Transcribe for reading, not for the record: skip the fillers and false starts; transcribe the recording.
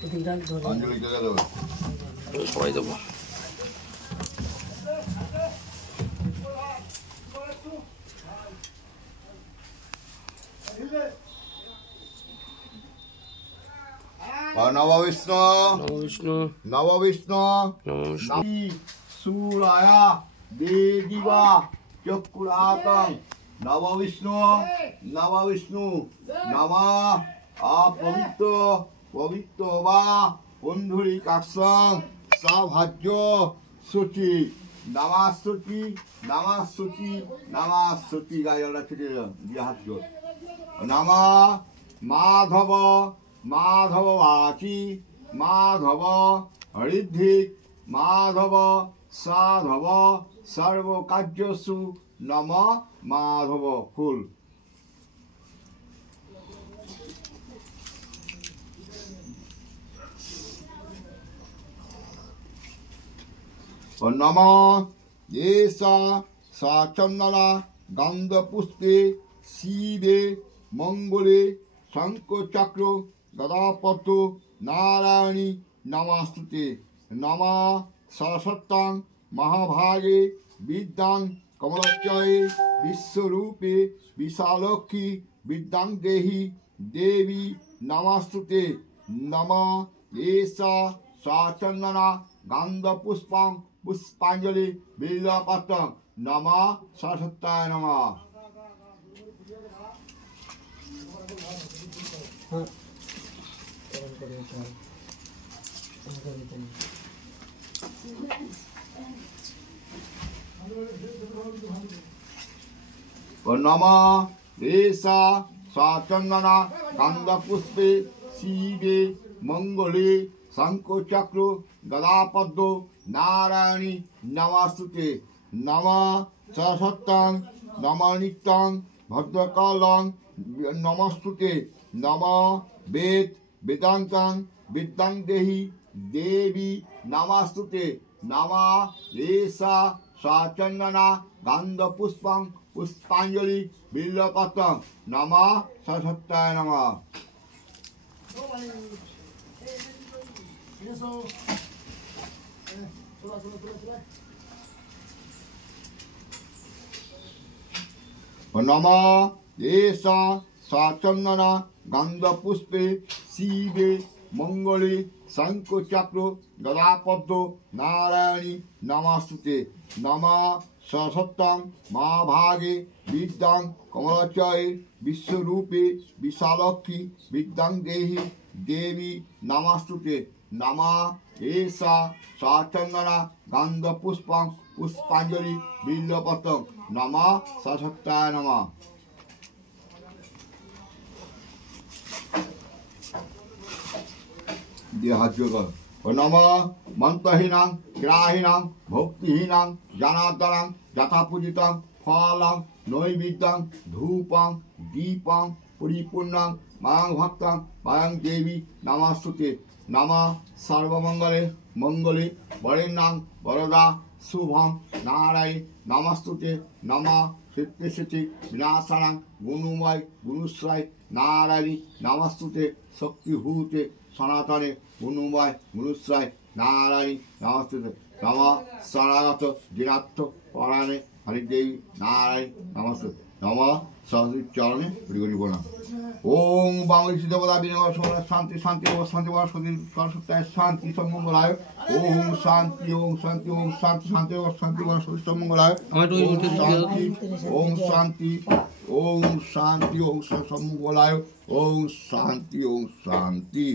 अंजलि কে দেবে সবাই দেবো। नमो विष्णु নমো বিষ্ণু नमो विष्णु নমো বিষ্ণু सूराया देदिवा चक्रातं नमो विष्णु नमः अपवित्र पवित्र वा पुंडरीकाक्षं सभाज्य शुचि नमः गायला छिटे दिया हाथ जोड़ नमः माधव वाची माधव हरिद्धिक माधव साधव सर्व कार्यसु नम माधव फूल और नम ये सा चंदना गंध पुष्पे शिवे मंगले शंख चक्र गदापद्म नारायणी नमस्तुते नमः सरस्वत्यां महाभागे विद्यां कमलच्चये विश्वरूपे विशालक्षी विद्यां देहि देवी नमस्तुते नमः एषा साचन्दना गन्धपुष्पं पुष्पाञ्जलि बिल्वपत्रं नमः सरस्वत्याय नमः नमः एषा साचन्दना गन्धपुष्पे शिवे मंगले शंखचक्र गदापद्म नारायणी नमस्तुते नमः सरस्वत्यां नमः नित्यां भद्रकालं नमस्तुते नमः वेदान्तं विद्यां देहि देवी नमस्तुते नमः एषा साचन्दना गन्धपुष्पं पुष्पाञ्जलि बिल्वपत्रं नमः सरस्वत्याय नमः नमः एषा साचन्दना गन्धपुष्पे शिवे मंगले शंखचक्र गदापद्म नारायणी नमस्तुते नमः सरस्वत्यां महाभागे विद्यां कमलच्चये विश्वरूपे विशालक्षी विद्यां देहि देवी नमस्तुते नमः एषा साचन्दना गन्धपुष्पं पुष्पाञ्जलि बिल्वपत्रं नमः सरस्वत्याय नमः नमः मंत्रहीनां ग्राहीणां भक्तिहीनां जनार्दनां यथा पूजितं फलं नैवेद्यं धूपं दीपं परिपूर्णं मां भक्तं मां देवी नमस्तुते नमः सर्वमंगले मंगले वरेण्यं वरदा शुभं नारायण नमस्तुते नमः सिद्धि विनाशनं गुणमय गुणश्रय नारायणी नमस्तुते शक्तिभूते सनातने गुणमय गुणश्रय नारायणी नमस्तुते नमः शरणागत दिनाथ परायणे हरिदेवी नारायण नमस्तुते नमः सरस्वती चरणे हरि बोल ओम बांग्लादेश देवता विनय शांति शांति शांति सरस्वती शांति समंगलाय ओम शांति ओम शांति ओम शांति शांति शांति सरस्वती समंगलाय ओम शांति ओम शांति ओम समंगलाय ओम शांति ओम शांति